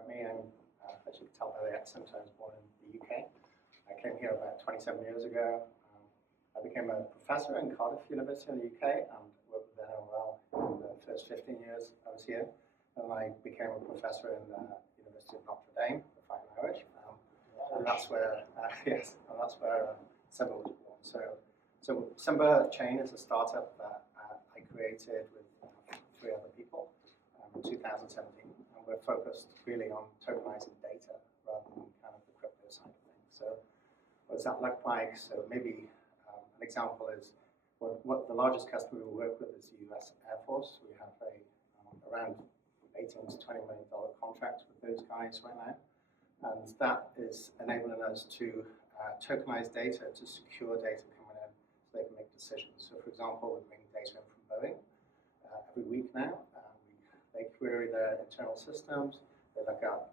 about me. As you can tell by the accent, I was born in the UK. I came here about 27 years ago. I became a professor in Cardiff University in the UK and worked with NOL in the first 15 years I was here. And I became a professor in the University of Notre Dame, the Fighting Irish. And that's where, Simba was born. So Simba Chain is a startup that I created with 3 other people in 2017. And we're focused really on tokenizing data rather than kind of the crypto side of things. So what does that look like? So maybe an example is what the largest customer we work with is the US Air Force. We have around $18 to $20 million contract with those guys right now. And that is enabling us to tokenize data to secure data coming in so they can make decisions. So for example, we're bringing data in from Boeing every week now. They query their internal systems. They look at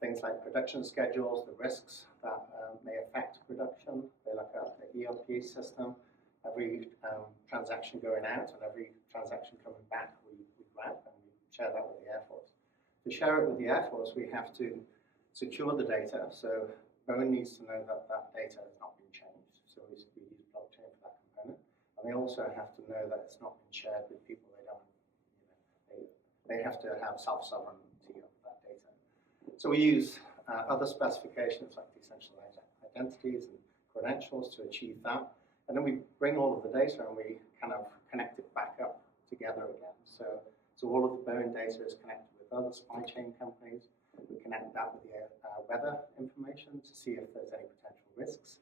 things like production schedules, the risks that may affect production. They look at the ERP system. Every transaction going out and every transaction coming back, we grab and we share that with the Air Force. To share it with the Air Force, we have to secure the data. So Boeing needs to know that that data has not been changed. So we use blockchain for that component. And they also have to know that it's not been shared with people they don't. They have to have self-sovereignty of that data. So we use other specifications like decentralized identities and credentials to achieve that. And then we bring all of the data and we kind of connect it back up together again. So all of the Boeing data is connected with other supply chain companies. We connect that with the weather information to see if there's any potential risks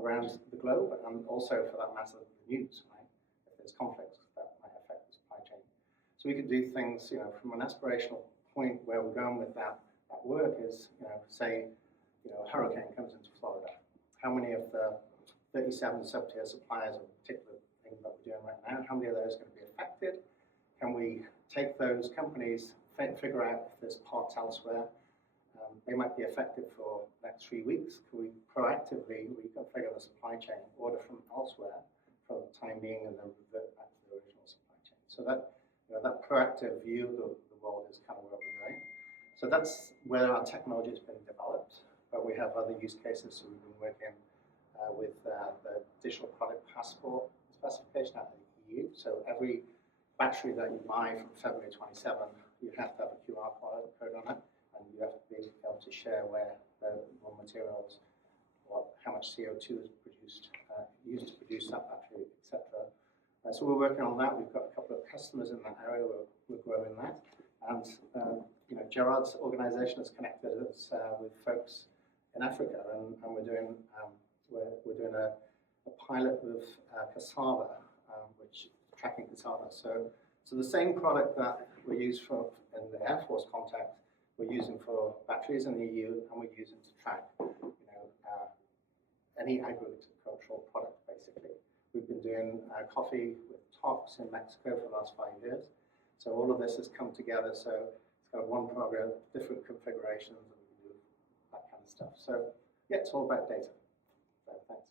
around the globe, and also for that matter, the news, right? If there's conflicts that might affect the supply chain. So we could do things, from an aspirational point where we're going with that work is, say, a hurricane comes into Florida. How many of the 37 sub-tier suppliers of a particular thing that we're doing right now, how many of those are going to be affected? Can we take those companies, figure out if there's parts elsewhere? They might be affected for the next 3 weeks. Can we proactively reconfigure the supply chain, order from elsewhere for the time being, and then revert back to the original supply chain? So that proactive view of the world is kind of where we're going. So that's where our technology has been developed, but we have other use cases. So we've been working with the digital product passport specification out of the EU. So every battery that you buy from February 27, you have to have a QR code on it, and you have to be able to share where the raw materials, how much CO2 is produced, used to produce that battery, etc. So we're working on that. We've got a couple of customers in that area. We're growing that, and Gerard's organisation has connected us with folks in Africa, and we're doing a pilot with cassava, which is tracking cassava. So the same product that we use in the Air Force context, we're using for batteries in the EU, and we're using to track any agricultural product, basically. We've been doing coffee with Tox in Mexico for the last 5 years. So all of this has come together. So it's got one program, different configurations, and we can do that kind of stuff. So yeah, it's all about data. So thanks.